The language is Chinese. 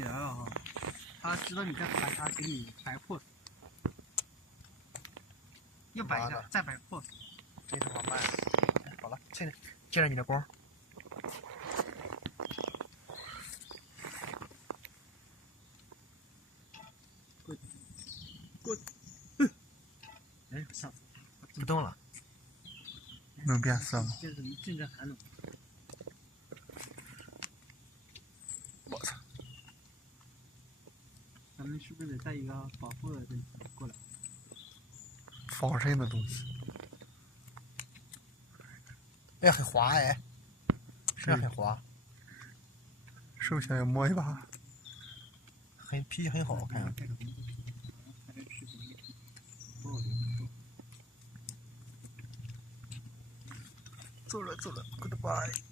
远了哈，他知道你在排他，给你排破。又摆一下，再摆破。这他妈慢。哎，好了，借着你的光。滚！哎，上次不动了。能变色吗？这是一阵阵寒冷。我操！咱们是不是得带一个保护的东西过来？防身的东西。哎，很滑哎，身上很滑。是不是想要摸一把？脾气很好，看着。走了，Goodbye。